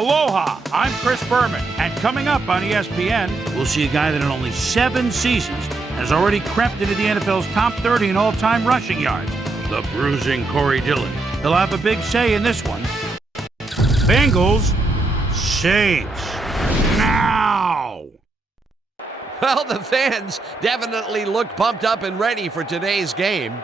Aloha, I'm Chris Berman, and coming up on ESPN, we'll see a guy that in only 7 seasons has already crept into the NFL's top 30 in all-time rushing yards, the bruising Corey Dillon. He'll have a big say in this one. Bengals, Saints, now! Well, the fans definitely look pumped up and ready for today's game.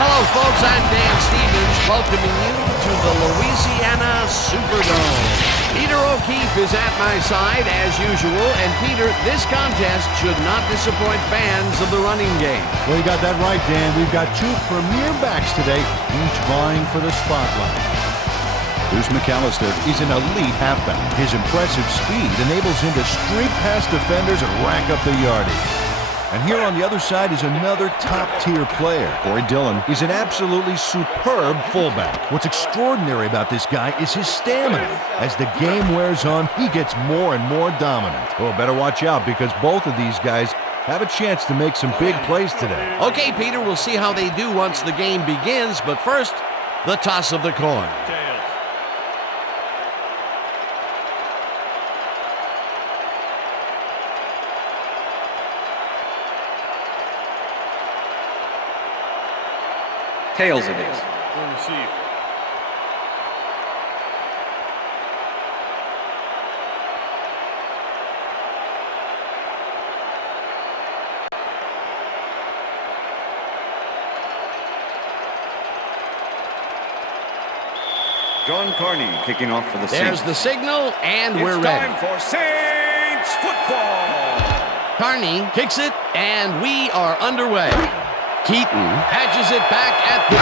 Hello, folks. I'm Dan Stevens, welcoming you to the Louisiana Superdome. Peter O'Keefe is at my side, as usual. And, Peter, this contest should not disappoint fans of the running game. Well, you got that right, Dan. We've got 2 premier backs today, each vying for the spotlight. Bruce McAllister is an elite halfback. His impressive speed enables him to streak past defenders and rack up the yardage. And here on the other side is another top-tier player. Corey Dillon is an absolutely superb fullback. What's extraordinary about this guy is his stamina. As the game wears on, he gets more and more dominant. Oh, better watch out because both of these guys have a chance to make some big plays today. Okay, Peter, we'll see how they do once the game begins. But first, the toss of the coin. Tails it is. John Carney kicking off for the Saints. There's the signal, and we're ready. It's time for Saints football. Carney kicks it, and we are underway. Keaton patches it back at the 2.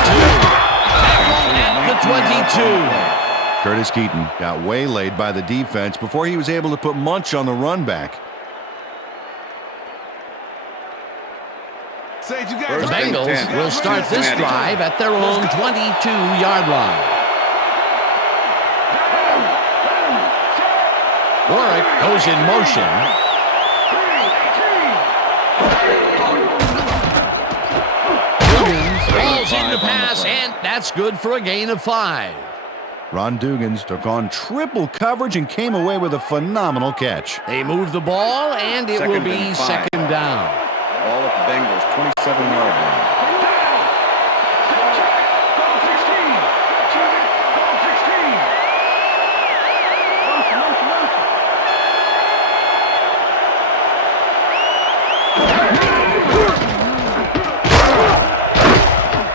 Tackle at the 22. Curtis Keaton got waylaid by the defense before he was able to put Munch on the run back. The Bengals will start this drive at their own 22-yard line. Warwick goes in motion. Falls in to pass, and that's good for a gain of 5. Ron Dugans took on triple coverage and came away with a phenomenal catch. They move the ball, and it will be second down. Ball at the Bengals' 27-yard line.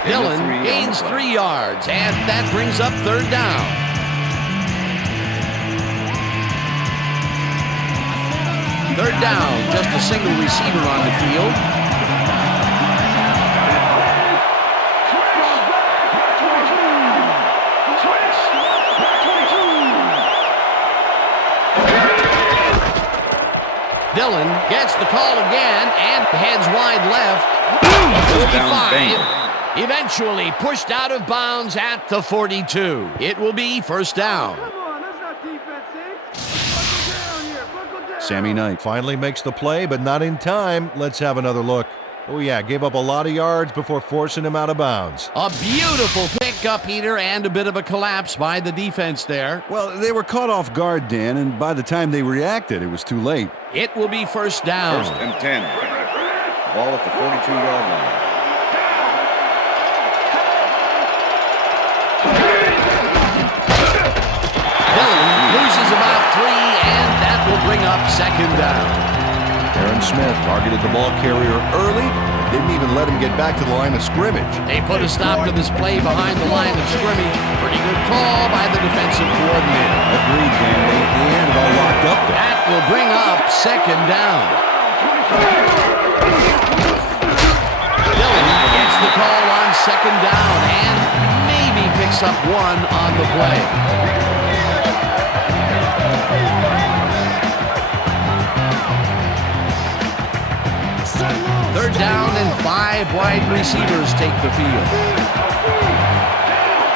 Dillon gains 3 yards, and that brings up third down. Third down, just a single receiver on the field. Dillon gets the call again and heads wide left. 45. Eventually pushed out of bounds at the 42. It will be first down. Come on, that's not defense, see? Buckle down here, Sammy Knight finally makes the play, but not in time. Let's have another look. Oh yeah, gave up a lot of yards before forcing him out of bounds. A beautiful pickup, Peter, and a bit of a collapse by the defense there. Well, they were caught off guard, Dan, and by the time they reacted, it was too late. It will be first down. First and 10. Ball at the 42-yard line. Dillon loses about 3, and that will bring up second down. Aaron Smith targeted the ball carrier early, didn't even let him get back to the line of scrimmage. They put a stop to this play behind the line of scrimmage. Pretty good call by the defensive coordinator. Agreed, Dan. They had it all locked up there. That will bring up second down. Dillon gets the call on second down and maybe picks up 1 on the play. Third down and 5 wide receivers take the field.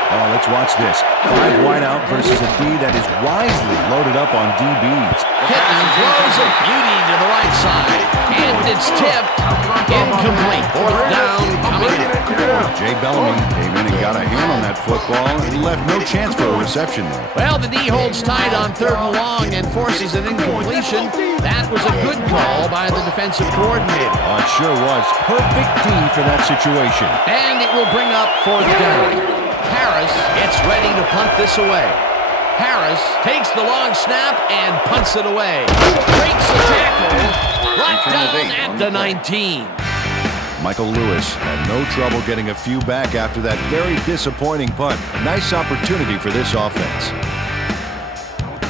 Oh, let's watch this. 5 wide out versus a D that is wisely loaded up on DBs. Kitten throws a beauty to the right side. And it's tipped. Incomplete. 4th down coming up. Jay Bellamy came in and got a hand on that football and left no chance for a reception there. Well, the D holds tight on 3rd and long and forces an incompletion. That was a good call by the defensive coordinator. Oh, it sure was. Perfect D for that situation. And it will bring up 4th down. Harris gets ready to punt this away. Harris takes the long snap and punts it away. Breaks the tackle. Brought down at the 19. Michael Lewis had no trouble getting a few back after that very disappointing punt. Nice opportunity for this offense.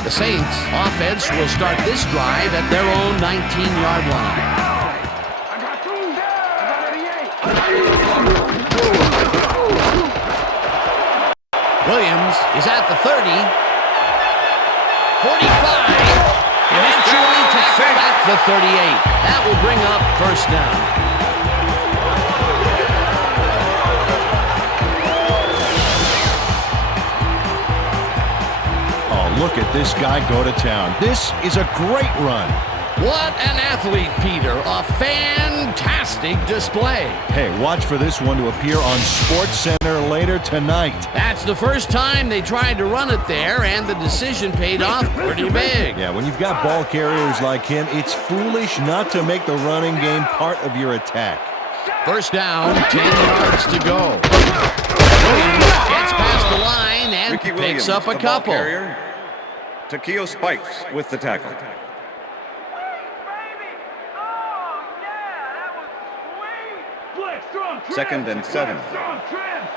The Saints offense will start this drive at their own 19-yard line. I got 2. I got 88. Williams is at the 30. 45. Eventually tackled at the 38. That will bring up 1st down. Oh, look at this guy go to town. This is a great run. What an athlete, Peter. A fantastic display. Hey, watch for this one to appear on SportsCenter later tonight. That's the first time they tried to run it there, and the decision paid off pretty big. Yeah, when you've got ball carriers like him, it's foolish not to make the running game part of your attack. 1st down, 10 yards to go. Williams gets past the line and Ricky picks Williams, up a the ball couple. carrier. Takeo Spikes with the tackle. Second and 7.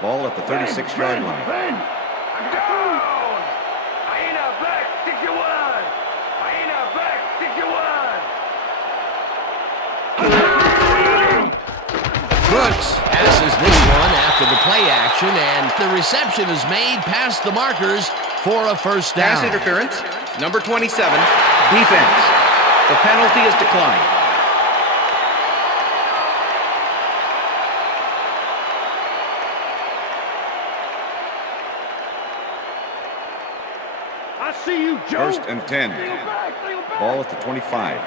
Ball at the 36-yard line. Brooks passes this one after the play action, and the reception is made past the markers for a 1st down. Pass interference, number 27, defense. The penalty is declined. I see you, Joe. 1st and 10. Ball at the 25.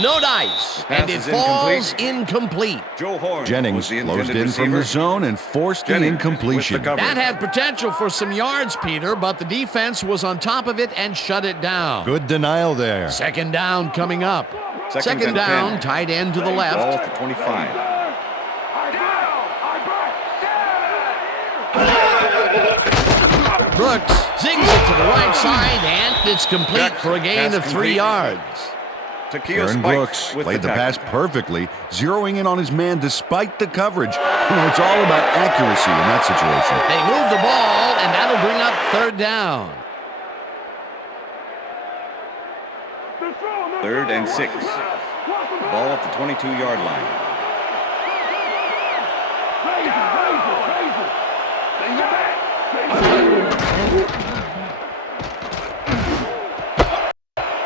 No dice, and it Pass is falls incomplete. Joe Horn Jennings was the closed intended in from the receiver. zone and forced the Jennings incompletion. with the cover. That had potential for some yards, Peter, but the defense was on top of it and shut it down. Good denial there. 2nd down coming up. Second and down, 10. tight end to the Ball left. at the 25. Brooks zings it to the right side, and it's complete for a gain of 3 yards. Takeo Aaron Spikes Brooks with played the pass tackle. perfectly, zeroing in on his man despite the coverage. It's all about accuracy in that situation. They move the ball, and that'll bring up 3rd down. 3rd and 6. Ball at the 22-yard line.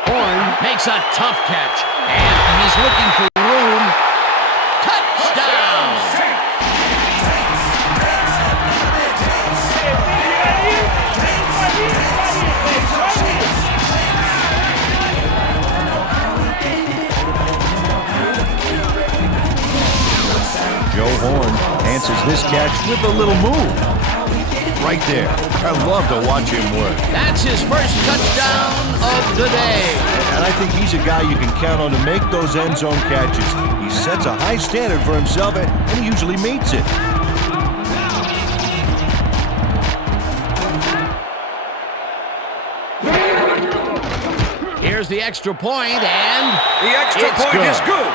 Horn makes a tough catch, and he's looking for room. Touchdown! Joe Horn answers this catch with a little move. Right there. I love to watch him work. That's his first touchdown of the day. And I think he's a guy you can count on to make those end zone catches. He sets a high standard for himself, and he usually meets it. Here's the extra point, and The extra it's point good. is good.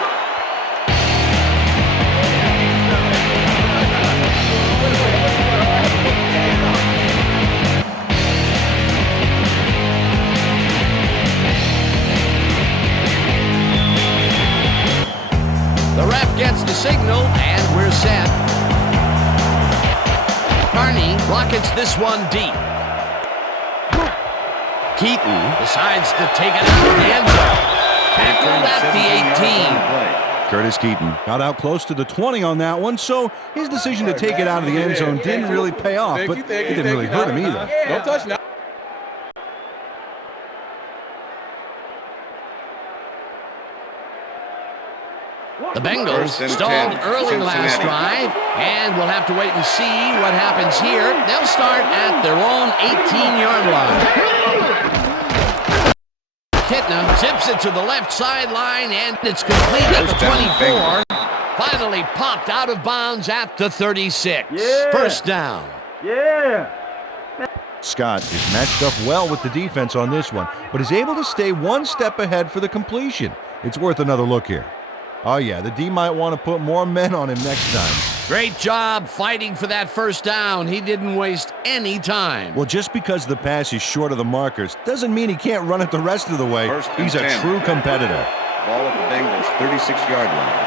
The ref gets the signal, and we're set. Carney rockets this one deep. Keaton decides to take it out of the end zone. Tackled at the 18. Curtis Keaton got out close to the 20 on that one, so his decision to take it out of the end zone didn't really pay off, but it didn't really hurt him either. Don't touch now. The Bengals stalled early last drive, and we'll have to wait and see what happens here. They'll start at their own 18-yard line. Kitna zips it to the left sideline, and it's complete at the 24. Finally popped out of bounds at the 36. First down. Scott is matched up well with the defense on this one, but is able to stay one step ahead for the completion. It's worth another look here. Oh yeah, the D might want to put more men on him next time. Great job fighting for that first down. He didn't waste any time. Well, just because the pass is short of the markers doesn't mean he can't run it the rest of the way. He's a true competitor. Ball at the Bengals' 36-yard line.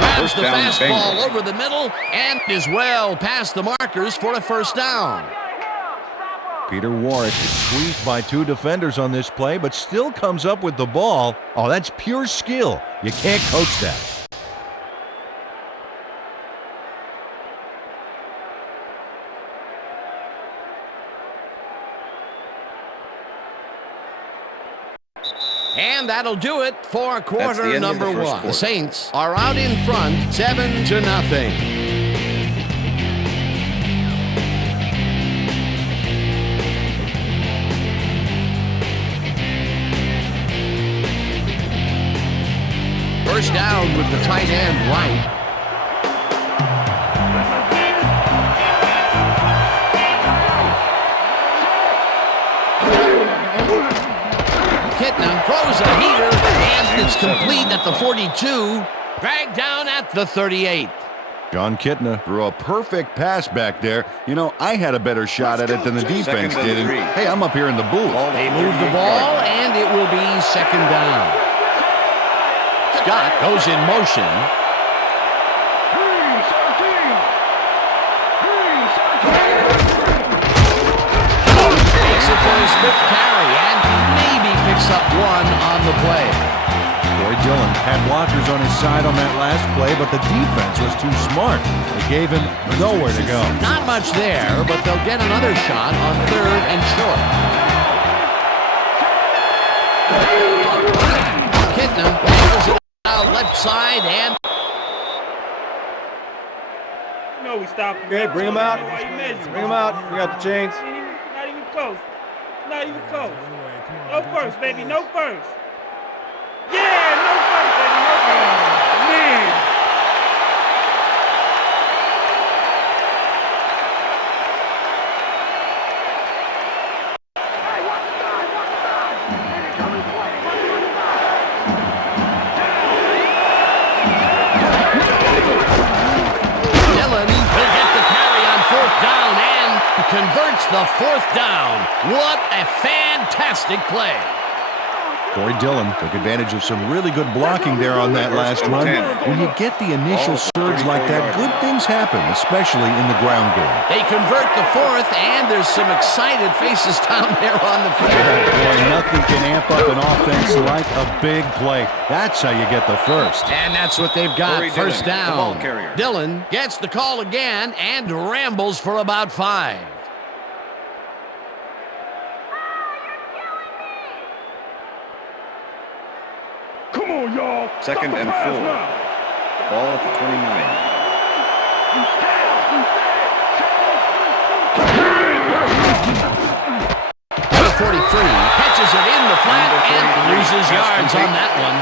Grabs the fastball over the middle and is well past the markers for a first down. Peter Warrick is squeezed by two defenders on this play, but still comes up with the ball. Oh, that's pure skill. You can't coach that. And that'll do it for quarter number one. Quarter. The Saints are out in front, 7-0. First down with the tight end right. Kitna throws a heater, and it's complete at the 42. Dragged down at the 38. John Kitna threw a perfect pass back there. You know, I had a better shot at it than the defense did. And, hey, I'm up here in the booth. They move the ball, and it will be second down. Scott goes in motion. Takes it for his fifth carry, and maybe picks up one on the play. Corey Dillon had blockers on his side on that last play, but the defense was too smart. They gave him nowhere to go. Not much there, but they'll get another shot on third and short. Kitna angles it out left side, and No, we stopped him. Okay, bring him out. Why you measuring? Bring him out. We got the chains. Not even close. Not even close. No first, baby. No first. Yeah, no first, baby. No first. Man. Dillon will get the carry on fourth down and converts the fourth down. What a fantastic play. Corey Dillon took advantage of some really good blocking there on that last run. When you get the initial surge like that, good things happen, especially in the ground game. They convert the fourth, and there's some excited faces down there on the field. Boy, nothing can amp up an offense like a big play. That's how you get the first. And that's what they've got, Corey first Dillon, the ball down. carrier. Dillon gets the call again and rambles for about 5. Come on, y'all. Second and 4. Ball at the 29. Number 43 catches it in the flat and loses yards on that one.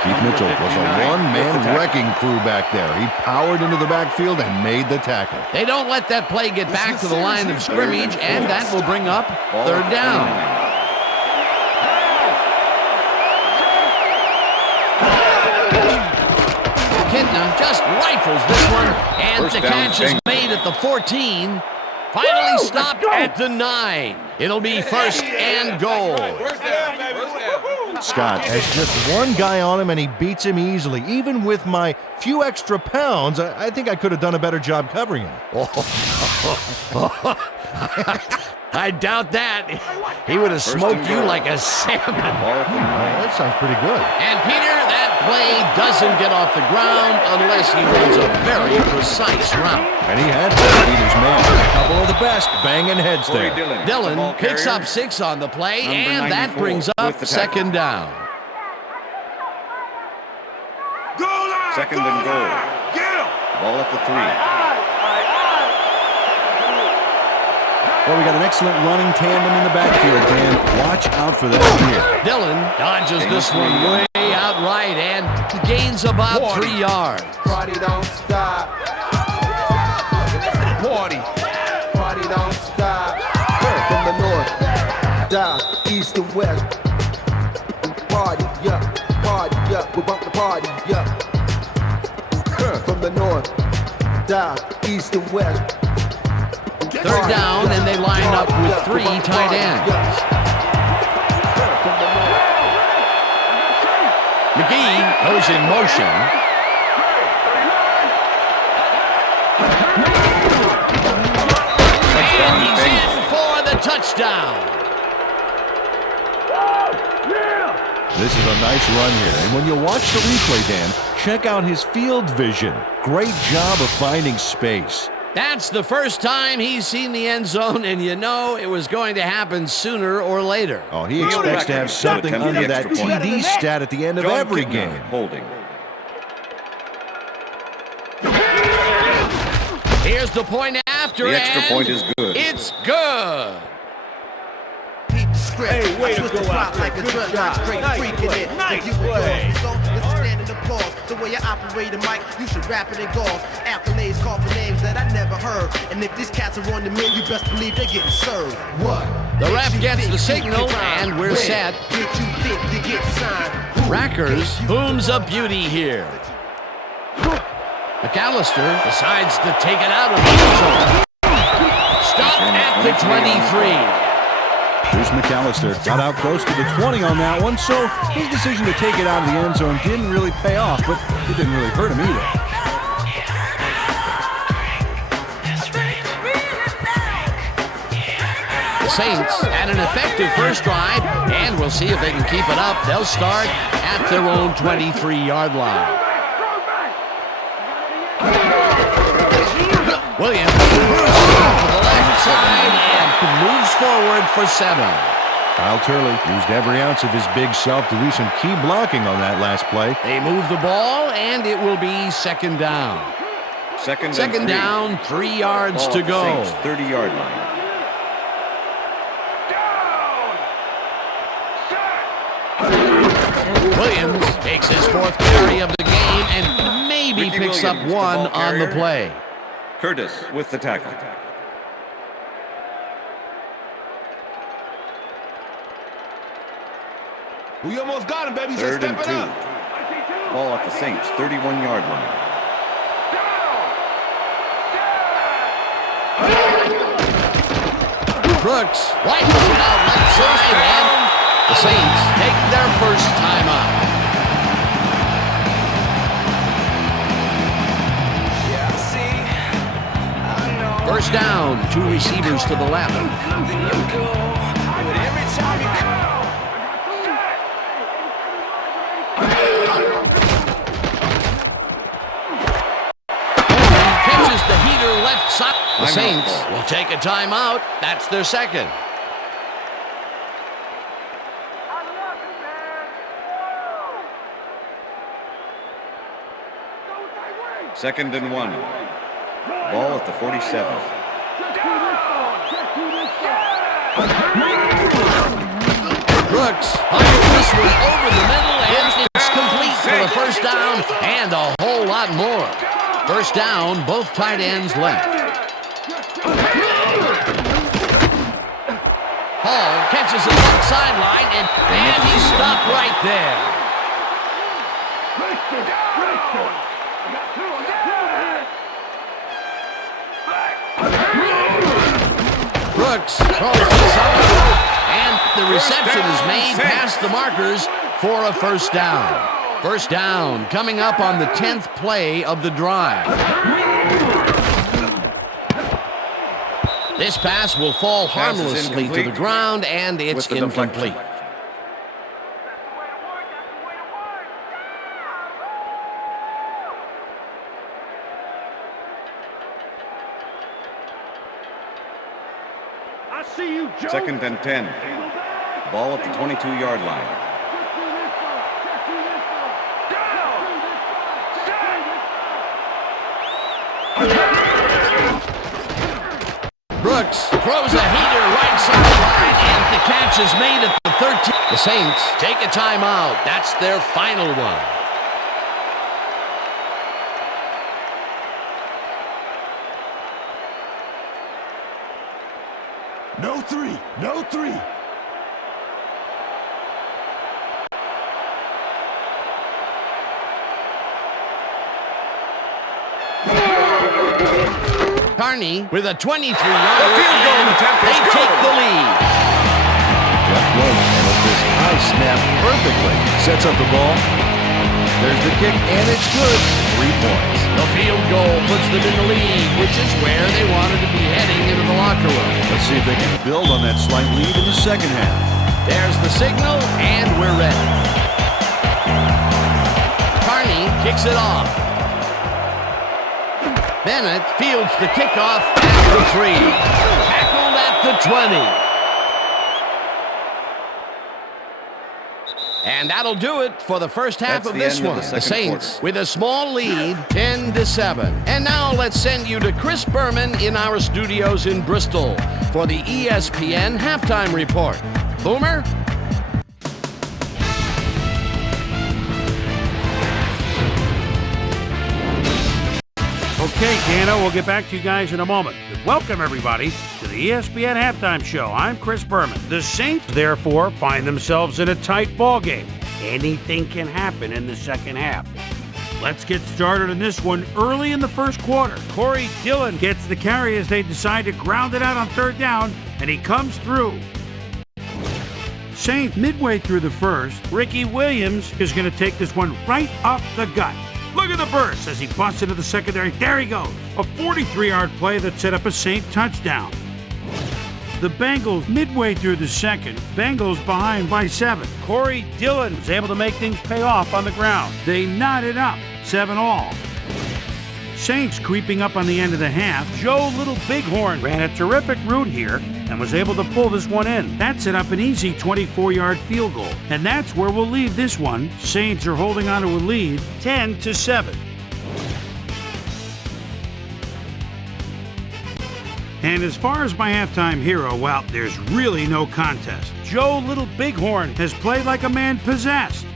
Keith Mitchell was a one-man wrecking crew back there. He powered into the backfield and made the tackle. They don't let that play get back to the line of scrimmage, and that will bring up third down. Kitna just rifles this one, and the catch is made at the 14. Finally stopped at the 9. It'll be first and goal. Scott has just one guy on him, and he beats him easily. Even with my few extra pounds, I think I could have done a better job covering him. I doubt that. He would have smoked you like a salmon. That sounds pretty good. And Peter, that play doesn't get off the ground unless he runs a very precise route. And he had Peter's man. A couple of the best banging heads there. Dillon picks up 6 on the play, and that brings up second down. Second and goal. Ball at the 3. Well, we got an excellent running tandem in the backfield, Dan. Watch out for that here. Dillon dodges this one way out right and gains about 3 yards. Party don't stop. Party. Party don't stop. From the north, south, east, and west. Party, yeah. Party, yeah. We bump the party, yeah. From the north, south, east, and west. Third down, and they line up with 3 tight ends. McGee goes in motion. And he's in for the touchdown. This is a nice run here. And when you watch the replay, Dan, check out his field vision. Great job of finding space. That's the first time he's seen the end zone, and you know it was going to happen sooner or later. Oh, he expects to have something under that TD stat at the end of every game. Holding. Here's the point after, The extra point is good. It's good. Hey, way to go out there. Good job. Nice play. The way I operate a mic, you should rap it in golf. Accolades call for names that I never heard. And if these cats are on the menu, you best believe they're getting served. What? The ref gets the signal, and we're set. Did you think to get signed? Rackers booms a beauty here. McAllister decides to take it out of the end zone. Stop at the 23. Here's McAllister. Got out close to the 20 on that one, so his decision to take it out of the end zone didn't really pay off, but it didn't really hurt him either. The Saints had an effective first drive, and we'll see if they can keep it up. They'll start at their own 23-yard line. Williams to the left side and moves forward for 7. Kyle Turley used every ounce of his big self to do some key blocking on that last play. They move the ball, and it will be second down. Second down, 3 yards to go. 30-yard line. Williams takes his 4th carry of the game and maybe picks up 1 on the play. Curtis with the tackle. We almost got him, baby. Third and 2. Ball at the Saints, 31-yard line. Brooks rifles it out left side, and the Saints take their first time out. First down, 2 receivers to the left. Catches the heater left side. The Saints will take a timeout. That's their second. Second and 1. Ball at the 47. Brooks fires this one over the middle, and it's complete for a first down and a whole lot more. First down, both tight ends left. Hall catches it left sideline, and he's stopped right there. Brooks throws this up, and the reception is made past the markers for a first down. First down coming up on the 10th play of the drive. This pass will fall Pass is harmlessly to incomplete the ground, and it's with the deflection. incomplete. I see you, Joe. 2nd and 10. Ball at the 22-yard line. Brooks throws a heater right sideline, and the catch is made at the 13. The Saints take a timeout. That's their final one. No three. No three. Carney with a 23-yarder. The field goal attempt is they good. take the lead. Jeff Wilson handles this high snap perfectly. Sets up the ball. There's the kick, and it's good. 3 points. The field goal puts them in the lead, which is where they wanted to be heading into the locker room. Let's see if they can build on that slight lead in the second half. There's the signal, and we're ready. Carney kicks it off. Bennett fields the kickoff at the 3. Tackled at the 20. And that'll do it for the first half That's of the this end of one. the The second Saints quarter. with a small lead, 10-7. And now let's send you to Chris Berman in our studios in Bristol for the ESPN halftime report. Boomer? Okay, Dano, we'll get back to you guys in a moment. But welcome, everybody, to the ESPN Halftime Show. I'm Chris Berman. The Saints, therefore, find themselves in a tight ball game. Anything can happen in the second half. Let's get started in this one early in the first quarter. Corey Dillon gets the carry as they decide to ground it out on 3rd down, and he comes through. Saints, midway through the first, Ricky Williams is going to take this one right up the gut. Look at the burst as he busts into the secondary. There he goes. A 43-yard play that set up a Saint touchdown. The Bengals, midway through the second, Bengals behind by 7. Corey Dillon was able to make things pay off on the ground. They knotted up, 7-all. Saints creeping up on the end of the half. Joe Little Bighorn ran a terrific route here and was able to pull this one in. That set up an easy 24-yard field goal. And that's where we'll leave this one. Saints are holding on to a lead, 10-7. And as far as my halftime hero, well, there's really no contest. Joe Little Bighorn has played like a man possessed.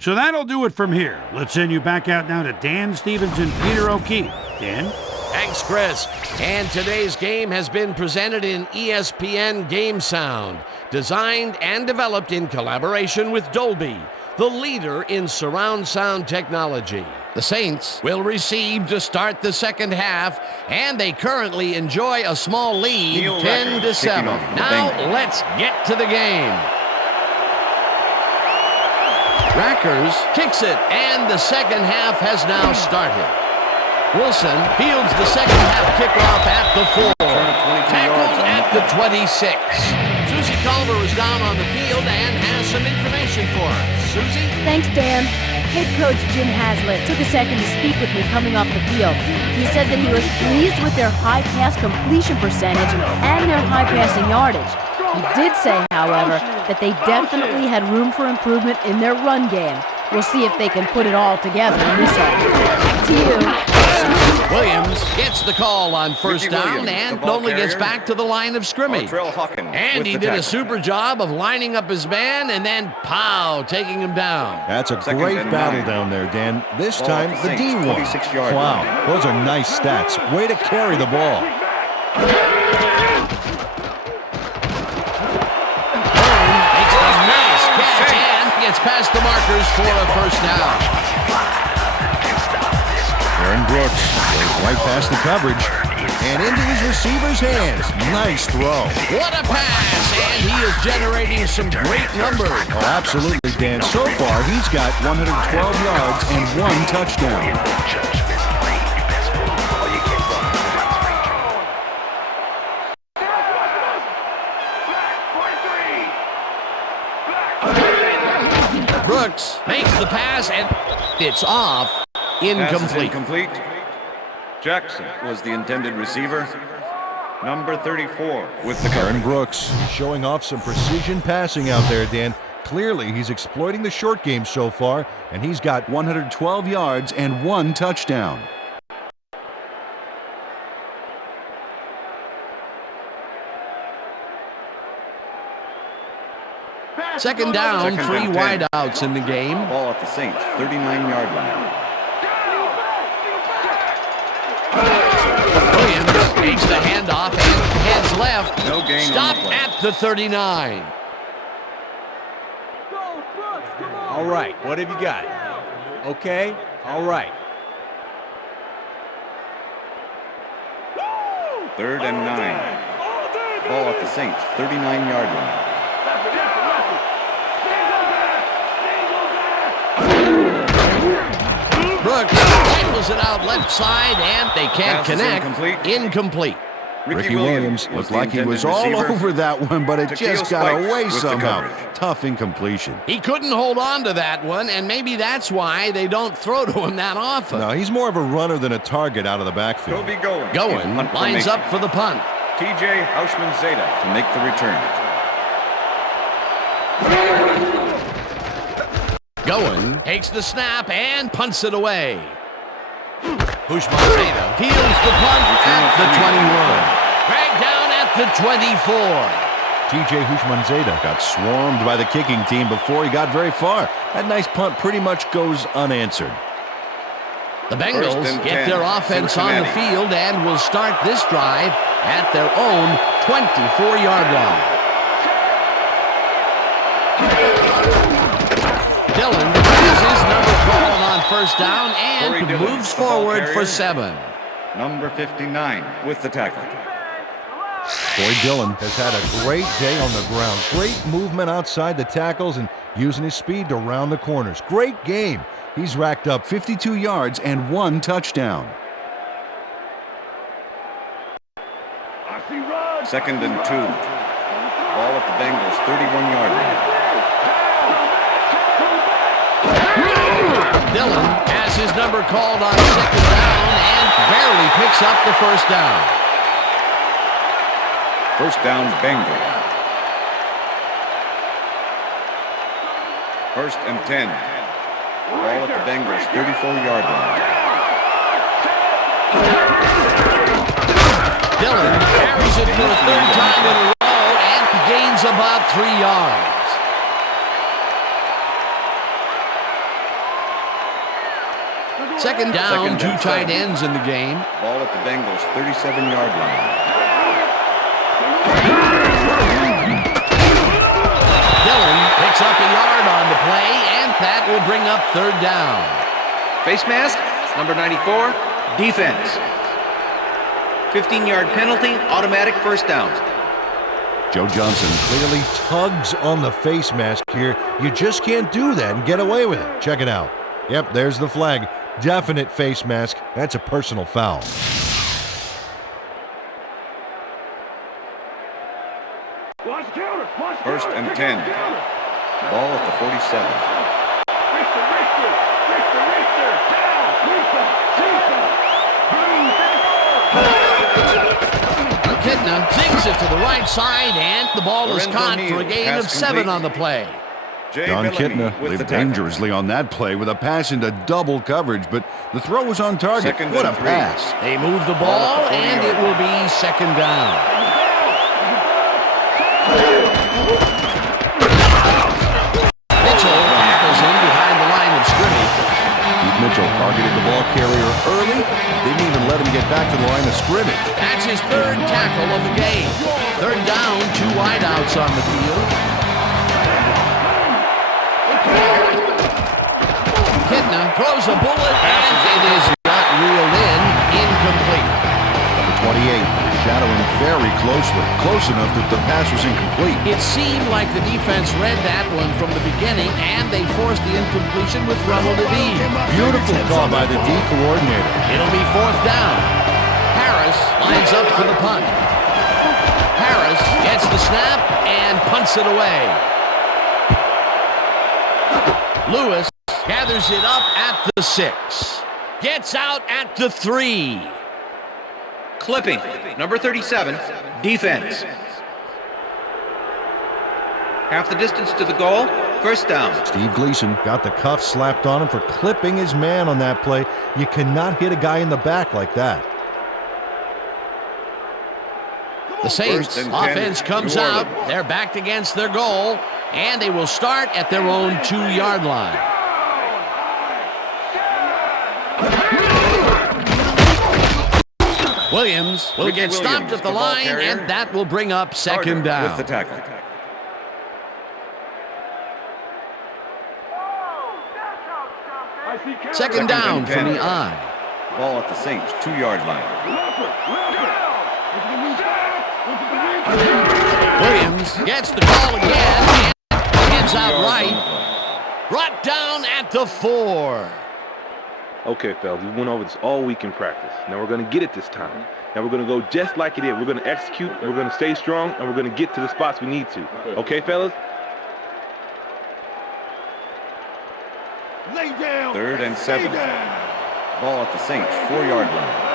So that'll do it from here. Let's send you back out now to Dan Stevens and Peter O'Keefe. Dan? Thanks, Chris. And today's game has been presented in ESPN Game Sound, designed and developed in collaboration with Dolby, the leader in surround sound technology. The Saints will receive to start the second half, and they currently enjoy a small lead, Neil 10-7. Now let's get to the game. Rackers kicks it, and the second half has now started. Wilson fields the second half kickoff at the 4. Tackled at the 26. Susie Culver is down on the field and has some information for us. Susie? Thanks, Dan. Head coach Jim Haslett took a second to speak with me coming off the field. He said that he was pleased with their high pass completion percentage and their high passing yardage. He did say, however, that they definitely had room for improvement in their run game. We'll see if they can put it all together in this end. To you. Williams gets the call on first Ricky down Williams, and the ball only gets carrier. back to the line of scrimmage. And with he the did a tackle. super job of lining up his man and then, pow, taking him down. That's a Second great and battle 9. down there, Dan. This Ball time, at the the D Saints, won. 26-yard Wow, line. those are nice stats. Way to carry the ball. Makes a nice catch and gets past the markers for a first down. Aaron Brooks goes right past the coverage and into his receiver's hands. Nice throw. What a pass, and he is generating some great numbers. Oh, absolutely, Dan. So far, he's got 112 yards and 1 touchdown. Brooks makes the pass, and it's off. Pass is Incomplete. incomplete. Jackson was the intended receiver. Number 34 with the Aaron coverage. Brooks showing off some precision passing out there, Dan. Clearly, he's exploiting the short game so far, and he's got 112 yards and 1 touchdown. Second down, Second 3 and 10. wideouts in the game. Ball at the Saints, 39-yard line. Williams takes the handoff and heads left. No gain on Stop the play. at the 39. All right, what have you got? Okay, all right. 3rd and 9. Ball at the Saints, 39-yard line. Brooks angles it out left side, and they can't Pass is connect. incomplete. Incomplete. Ricky Williams looked like he was all over that one, but it just got away somehow. Tough incompletion. He couldn't hold on to that one, and maybe that's why they don't throw to him that often. No, he's more of a runner than a target out of the backfield. Toby Goen. Going in punt lines formation. up for the punt. TJ Houshmann-Zeta to make the return. Going takes the snap and punts it away. Houshmann-Zeta fields the punt at the 21. Dragged down at the 24. TJ Houshmann-Zeta got swarmed by the kicking team before he got very far. That nice punt pretty much goes unanswered. The Bengals First and get 10, their offense on the Cincinnati. field and will start this drive at their own 24-yard line. Dillon has his number called on first down Corey and Dillon, moves the ball forward for carrier. 7. Number 59 with the tackle. Boy, Dillon has had a great day on the ground. Great movement outside the tackles and using his speed to round the corners. Great game. He's racked up 52 yards and 1 touchdown. 2nd and 2. Ball at the Bengals, 31-yard line. Dillon has his number called on second down and barely picks up the first down. First down, Bengals. 1st and 10. Ball at the Bengals, 34-yard line. Dillon carries it for the 3rd time in a row and gains about 3 yards. Second down, 2 tight ends in the game. Ball at the Bengals, 37-yard line. Dillon picks up a yard on the play, and that will bring up 3rd down. Face mask, number 94, defense. 15-yard penalty, automatic first down. Joe Johnson clearly tugs on the face mask here. You just can't do that and get away with it. Check it out. Yep, there's the flag. Definite face mask. That's a personal foul. First and 10. Ball at the 47. Kitna zings it to the right side, and the ball is Lorenzo caught for a Neal, gain pass of 7 complete. on the play. Jay John Bellamy Kitna with the lived tackle. dangerously on that play with a pass into double coverage, but the throw was on target. Second What a and 3. pass. They move the Ball ball, at the 40 and yard it will be 2nd down. Mitchell tackles him behind the line of scrimmage. Keith Mitchell targeted the ball carrier early. Didn't even let him get back to the line of scrimmage. That's his 3rd tackle of the game. 3rd down, 2 wideouts on the field. Kitna throws a bullet, and it is not reeled in. Incomplete. Number 28, shadowing very closely. Close enough that the pass was incomplete. It seemed like the defense read that one from the beginning, and they forced the incompletion with relative ease. Beautiful call by the D coordinator. It'll be 4th down. Harris lines up for the punt. Harris gets the snap and punts it away. Lewis gathers it up at the 6. Gets out at the 3. Clipping, number 37, defense. Half the distance to the goal, first down. Steve Gleason got the cuff slapped on him for clipping his man on that play. You cannot hit a guy in the back like that. The Saints offense comes out. They're backed against their goal, and they will start at their own 2-yard line. Williams will get stopped at the line, and that will bring up second down. With the tackle. Second down from the eye. Ball at the Saints 2-yard line. Williams gets the call again and gets out right. Brought down at the 4. Okay, fellas, we went over this all week in practice. Now we're going to get it this time. Now we're going to go just like it is. We're going to execute, we're going to stay strong, and we're going to get to the spots we need to. Okay, fellas? Lay down. 3rd and 7. Ball at the Saints 4-yard line.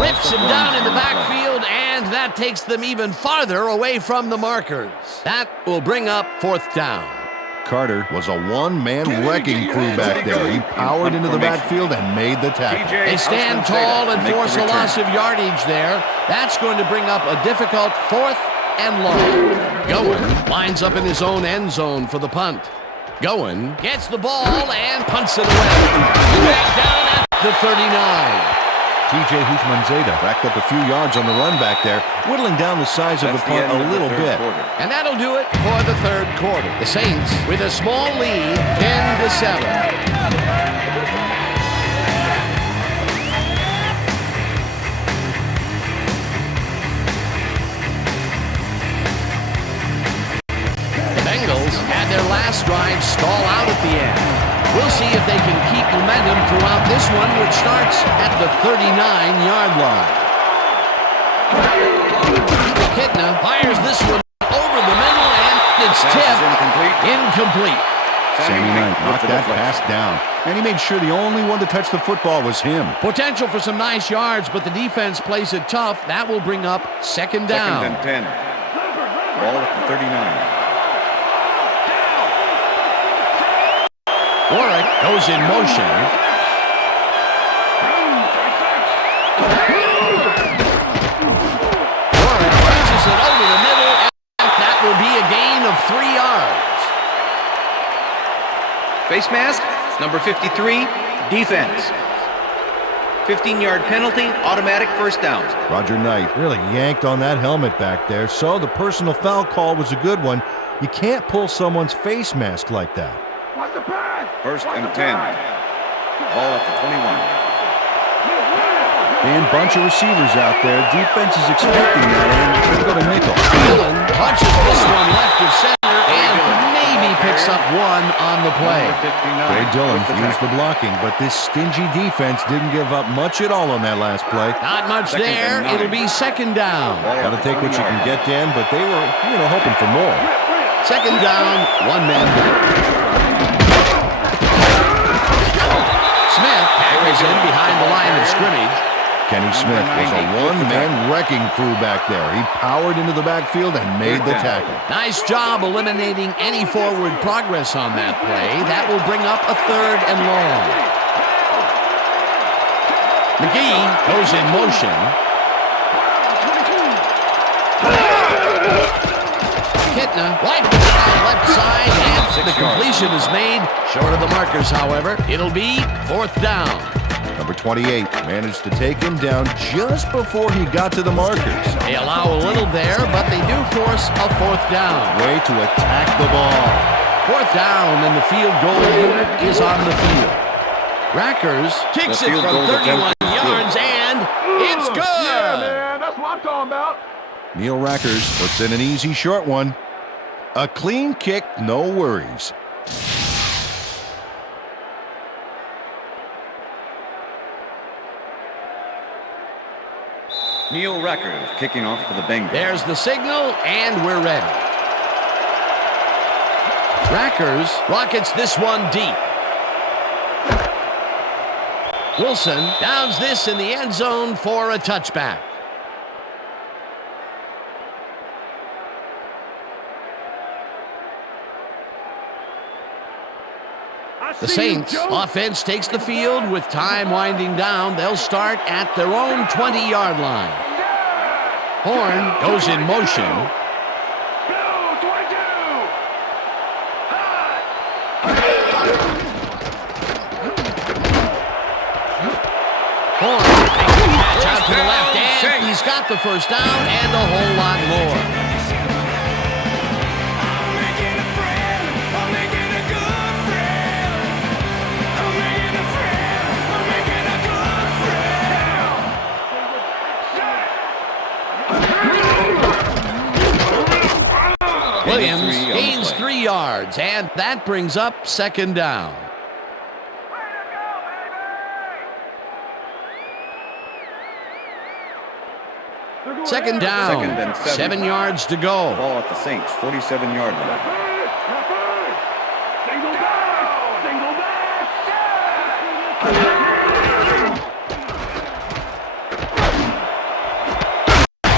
Rips him down in the backfield, and that takes them even farther away from the markers. That will bring up 4th down. Carter was a one-man wrecking crew back there. He powered into the backfield and made the tackle. They stand tall and force a loss of yardage there. That's going to bring up a difficult 4th and long. Goen lines up in his own end zone for the punt. Goen gets the ball and punts it away. Back down at the 39. T.J. Houshmandzadeh racked up a few yards on the run back there, whittling down the size of the punt a little bit. And that'll do it for the 3rd quarter. The Saints with a small lead, 10-7. The Bengals had their last drive stall out at the end. We'll see if they can keep momentum throughout this one, which starts at the 39-yard line. Kitna fires this one over the middle, and it's tipped. Incomplete. Sammy Knight knocked that pass down, and he made sure the only one to touch the football was him. Potential for some nice yards, but the defense plays it tough. That will bring up second down. 2nd and 10. Ball at the 39. Warwick goes in motion. Warwick punches it over the middle, and that will be a gain of 3 yards. Face mask, number 53, defense. 15-yard penalty, automatic first down. Roger Knight really yanked on that helmet back there, so the personal foul call was a good one. You can't pull someone's face mask like that. 1st and 10. Ball at the 21. And bunch of receivers out there. Defense is expecting that, and they go to nickel. Dillon punches this one left of center and maybe picks up one on the play. Trey Dillon used the blocking, but this stingy defense didn't give up much at all on that last play. Not much there. It'll be second down. Got to take what you can get, Dan, but they were, hoping for more. Second down, 1 man down. Smith carries in behind the line of scrimmage. Kenny Smith was a one-man wrecking crew back there. He powered into the backfield and made the tackle. Nice job eliminating any forward progress on that play. That will bring up a 3rd and long. McGee goes in motion. Kitna wiped it on the left side, and the completion is made. Short of the markers, however. It'll be 4th down. Number 28 managed to take him down just before he got to the markers. They allow a little there, but they do force a 4th down. Way to attack the ball. 4th down, and the field goal unit is on the field. Rackers kicks it from 31 yards, and it's good. Yeah, man, that's what I'm talking about. Neil Rackers puts in an easy short one. A clean kick, no worries. Neil Rackers kicking off for the Bengals. There's the signal, and we're ready. Rackers rockets this one deep. Wilson downs this in the end zone for a touchback. The Saints offense takes the field with time winding down. They'll start at their own 20-yard line. Horn goes in motion. Horn makes the catch out to the left, and he's got the first down and a whole lot more. Williams gains 3 yards, and that brings up second down. Second down, Second and 7 yards to go. Ball at the Saints, 47-yard line.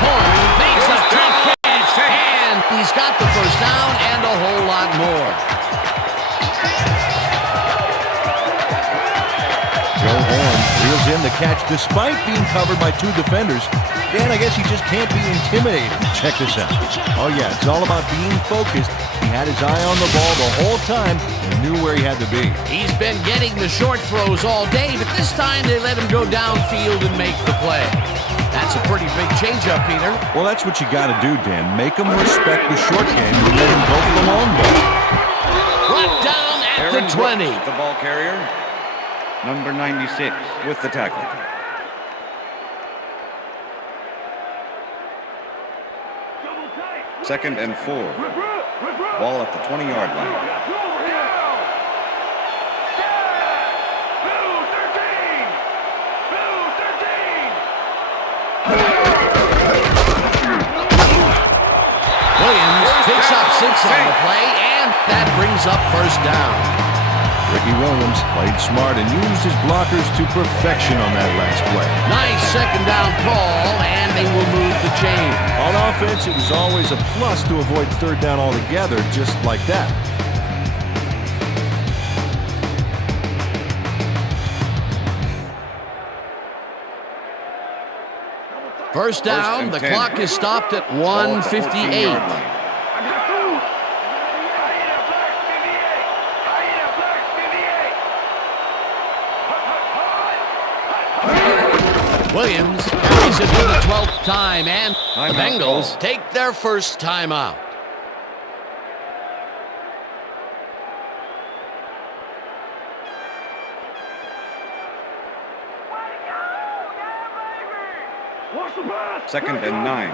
Horn makes a tough catch, and he's got the first down and a whole lot more. Joe Horn reels in the catch despite being covered by 2 defenders. Dan, I guess he just can't be intimidated. Check this out. Oh, yeah, it's all about being focused. He had his eye on the ball the whole time and knew where he had to be. He's been getting the short throws all day, but this time they let him go downfield and make the play. That's a pretty big changeup, Peter. Well, that's what you got to do, Dan. Make him respect the short game and let him go for the long ball. Brought down at the 20. The ball carrier, number 96, with the tackle. Second and 4. Ball at the 20-yard line. Williams picks up 6 on the play, and that brings up first down. Ricky Williams played smart and used his blockers to perfection on that last play. Nice second down call, and they will move the chain. On offense, it was always a plus to avoid third down altogether, just like that. First down, the clock is stopped at 1:58. Williams carries it for the 12th time, and the Bengals take their first timeout. Second and 9.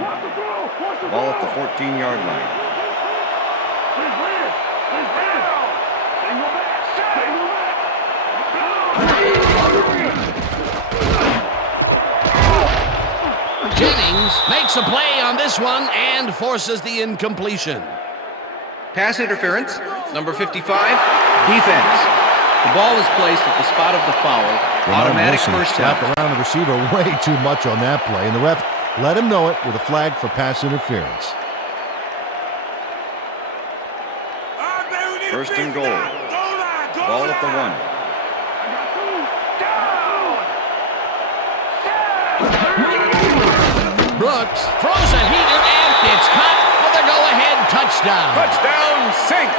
Ball at the 14-yard line. Jennings makes a play on this one and forces the incompletion. Pass interference, number 55, defense. The ball is placed at the spot of the foul. Automatic first down. Slapped around the receiver way too much on that play, and the ref let him know it with a flag for pass interference. First and goal. Ball at the 1. Brooks throws a heater, and it's caught for the go-ahead touchdown. Touchdown, Saints!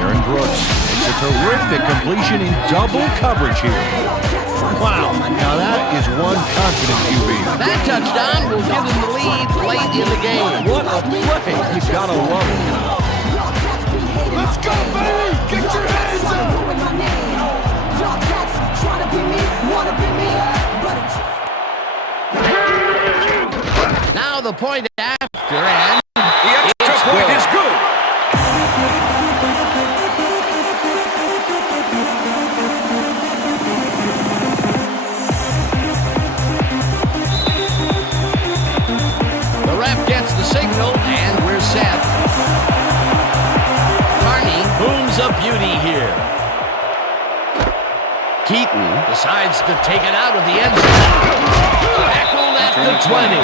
Aaron Brooks makes a terrific completion in double coverage here. Wow, now that is one confident QB. That touchdown will give them the lead late in the game. What a play! You gotta love it. Let's go, baby! Get your hands up! Now the point after, and the extra point is good. ref gets the signal, and we're set. Carney booms a beauty here. Keaton decides to take it out of the end zone. Tackled at the 20.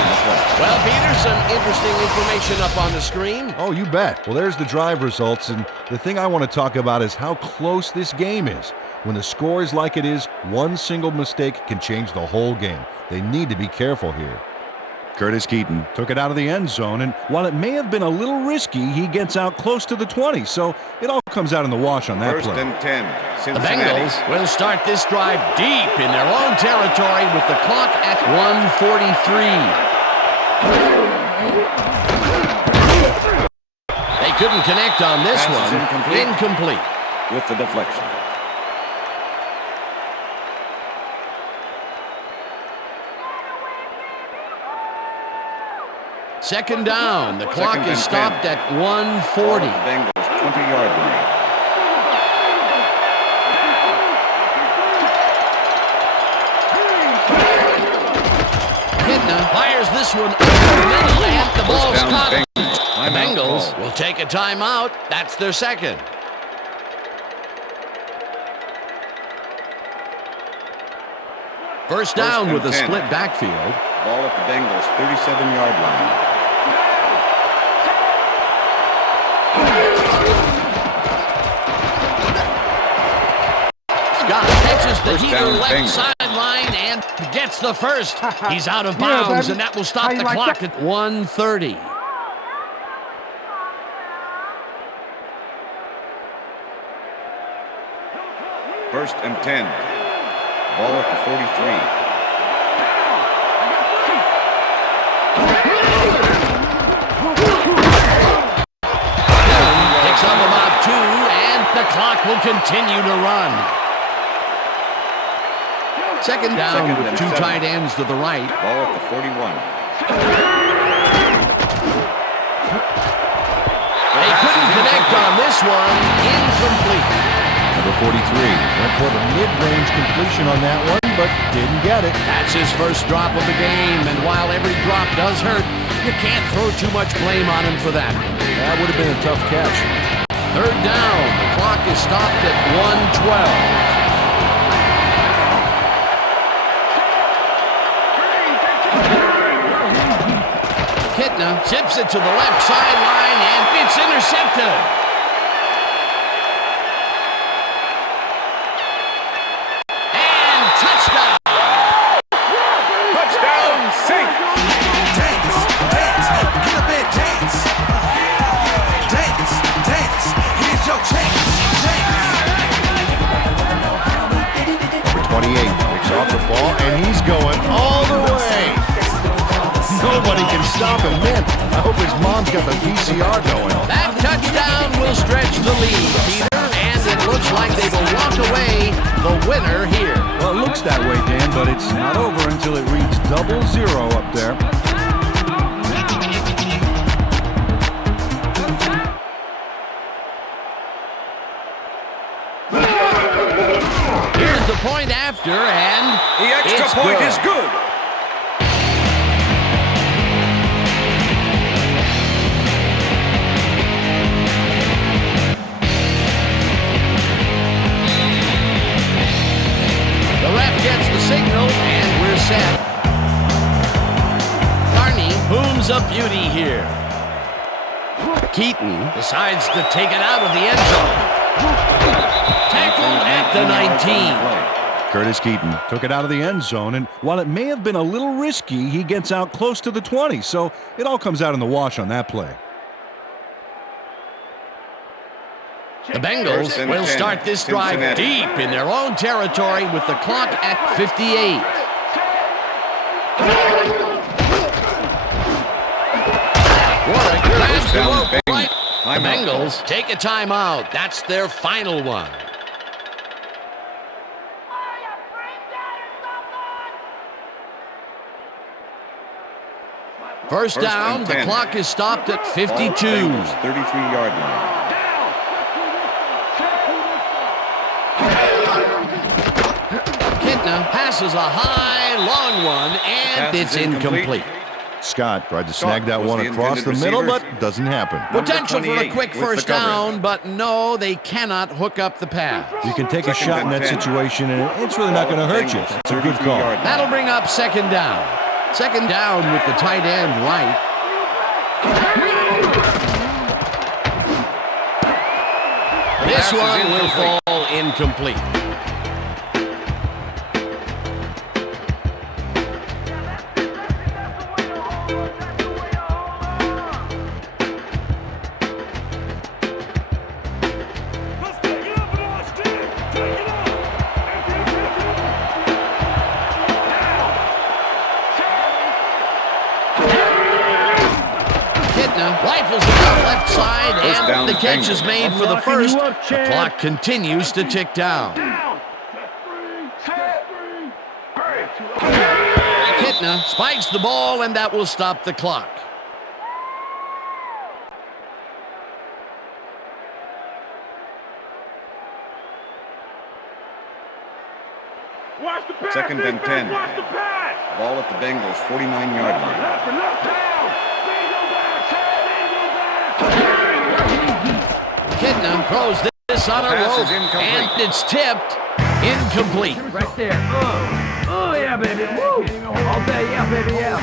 Well, Peter, some interesting information up on the screen. Oh, you bet. Well, there's the drive results, and the thing I want to talk about is how close this game is. When the score is like it is, one single mistake can change the whole game. They need to be careful here. Curtis Keaton took it out of the end zone, and while it may have been a little risky, he gets out close to the 20, so it all comes out in the wash on that First play. and 10, The Cincinnati. Bengals will start this drive deep in their own territory with the clock at 1:43. They couldn't connect on this Pass is one. Incomplete. With the deflection. Second down. The clock Second is and stopped 10. at 1:40. Bengals 20-yard line. Hitna fires this one over the middle, and the ball's down, caught. Bengals. The Bengals will take a timeout. That's their second. First down and with a 10. split backfield. Ball at the Bengals 37-yard line. Scott catches the First heater down, left Bengals. sideline and gets the first. He's out of bounds, and that will stop the clock at 1:30. First and 10. Ball at the 43. Picks up about 2, and the clock will continue to run. Second down with and 2 7. tight ends to the right. Ball at the 41. They couldn't connect on this one. Incomplete. Number 43 went for the mid-range completion on that one, but didn't get it. That's his first drop of the game, and while every drop does hurt, you can't throw too much blame on him for that. That would have been a tough catch. Third down. The clock is stopped at 1:12. Kitna zips it to the left sideline, and it's intercepted. And touchdown. Touchdown, Saints! Dance, dance, get up and dance. Dance, dance, here's your chance. Number 28 picks off the ball, and he's going all the way. Nobody can stop him, man. I hope his mom's got the VCR going. That touchdown will stretch the lead, Peter, and it looks like they will walk away the winner here. Well, it looks that way, Dan, but it's not over until it reads 0-0 up there. Here's the point after, and The extra it's point good. is good. The ref gets the signal, and we're set. Carney booms a beauty here. Keaton decides to take it out of the end zone. Tackled at the 19. Curtis Keaton took it out of the end zone, and while it may have been a little risky, he gets out close to the 20, so it all comes out in the wash on that play. The Bengals First and will 10, start this drive Cincinnati. deep in their own territory with the clock at 58. Warwick grabs the down, rope Bengals. right. The Timeout. Bengals take a timeout. That's their final one. First down, and the 10. clock is stopped at Ball 52. at Bengals 33-yard line. Kitna passes a high, long one, and Pass it's is incomplete. incomplete. Scott tried to snag that was one the across the intended middle, receiver. but doesn't happen. Potential for a 28 quick with the first coverage. down, but no, they cannot hook up the pass. You can take a Second shot in and that 10. situation, and it's really not going to hurt you. It's a good call. That'll bring up second down. Second down with the tight end right. This one will fall incomplete. Rifles it out left side, and the catch is made for the first. The clock continues to tick down. Kitna spikes the ball, and that will stop the clock. Second and 10. Ball at the Bengals 49-yard line. Kitna throws this on a rope, and it's tipped. Incomplete. Right there. Oh yeah, baby. Woo! All day, yeah, baby, yeah.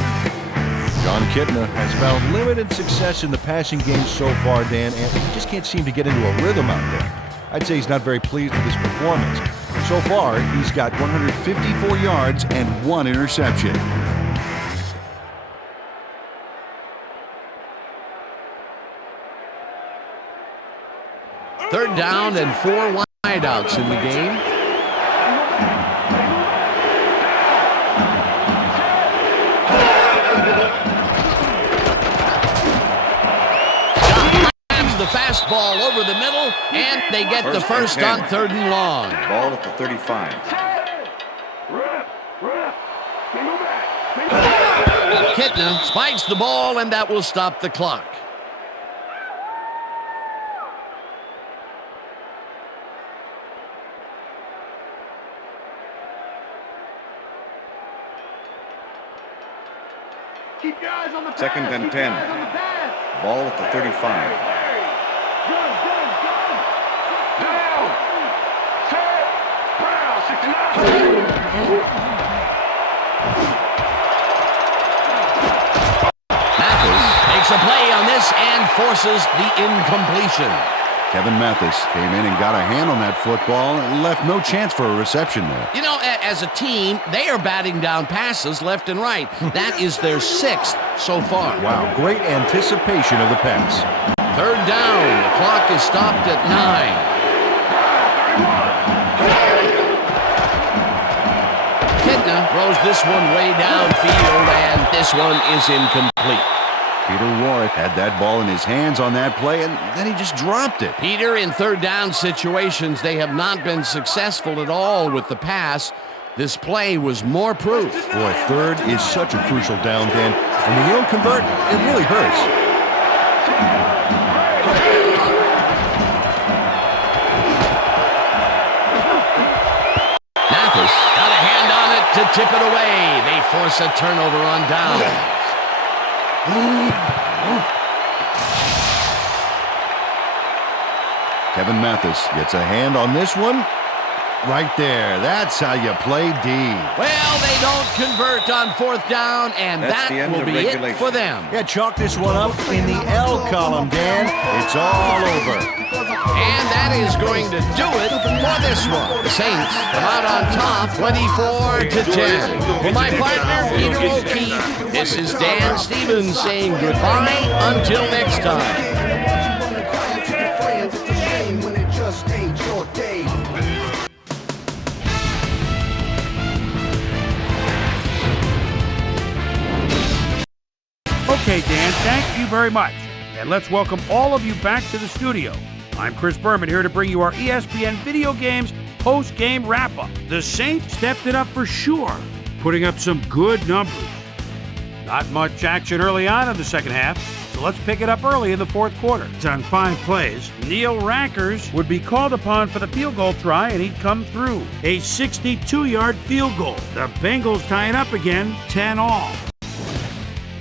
John Kitna has found limited success in the passing game so far, Dan, and he just can't seem to get into a rhythm out there. I'd say he's not very pleased with his performance. So far, he's got 154 yards and 1 interception. Third down and 4 wideouts in the game. Grabs the fastball over the middle, and they get the first on 3rd and long. Ball at the 35. Kitna spikes the ball, and that will stop the clock. Second and 10. Ball at the 35. Mathis makes a play on this and forces the incompletion. Kevin Mathis came in and got a hand on that football and left no chance for a reception there. You know, as a team, they are batting down passes left and right. That is their 6th so far. Wow, great anticipation of the pass. Third down. The clock is stopped at 9. Kitna throws this one way downfield, and this one is incomplete. Peter Warwick had that ball in his hands on that play, and then he just dropped it. Peter, in third down situations, they have not been successful at all with the pass. This play was more proof. Boy, third is such a crucial down, Dan. And when you don't convert, it really hurts. Mathis got a hand on it to tip it away. They force a turnover on down. Kevin Mathis gets a hand on this one. Right there. That's how you play D. Well, they don't convert on 4th down, and that will be it for them. Yeah, chalk this one up in the L column, Dan. It's all over. And that is going to do it for this one. The Saints come out on top, 24-10. For my partner, Peter O'Keefe, this is Dan Stevens saying goodbye until next time. Okay, Dan, thank you very much. And let's welcome all of you back to the studio. I'm Chris Berman here to bring you our ESPN Video Games post-game wrap-up. The Saints stepped it up for sure, putting up some good numbers. Not much action early on in the second half, so let's pick it up early in the 4th quarter. It's on 5 plays. Neil Rackers would be called upon for the field goal try, and he'd come through. A 62-yard field goal. The Bengals tie it up again, 10-all.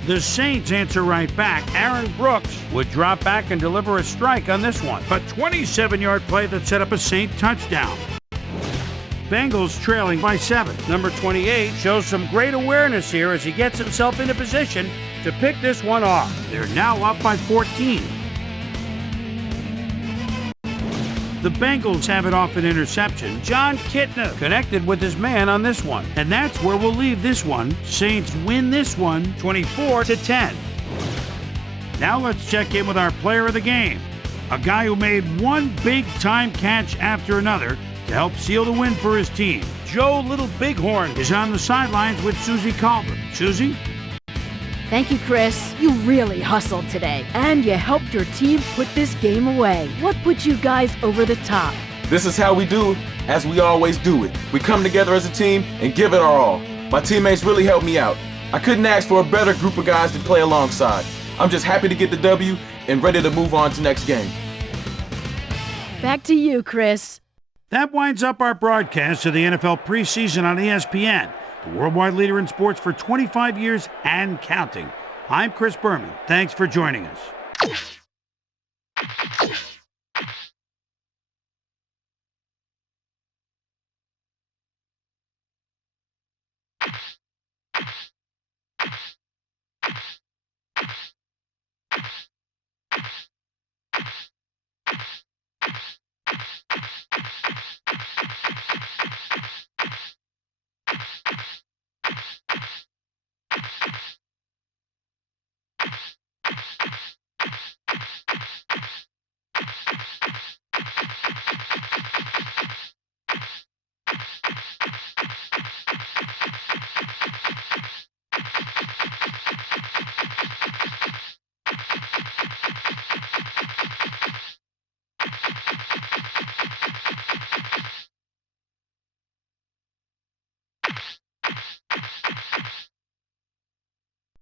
The Saints answer right back. Aaron Brooks would drop back and deliver a strike on this one. A 27-yard play that set up a Saint touchdown. Bengals trailing by 7. Number 28 shows some great awareness here as he gets himself into position to pick this one off. They're now up by 14. The Bengals have it off an interception. John Kitna connected with his man on this one. And that's where we'll leave this one. Saints win this one 24-10. Now let's check in with our player of the game. A guy who made one big-time catch after another to help seal the win for his team. Joe Little Bighorn is on the sidelines with Susie Calvert. Susie? Thank you, Chris. You really hustled today, and you helped your team put this game away. What put you guys over the top? This is how we do it, as we always do it. We come together as a team and give it our all. My teammates really helped me out. I couldn't ask for a better group of guys to play alongside. I'm just happy to get the W and ready to move on to next game. Back to you, Chris. That winds up our broadcast of the NFL preseason on ESPN, the worldwide leader in sports for 25 years and counting. I'm Chris Berman. Thanks for joining us.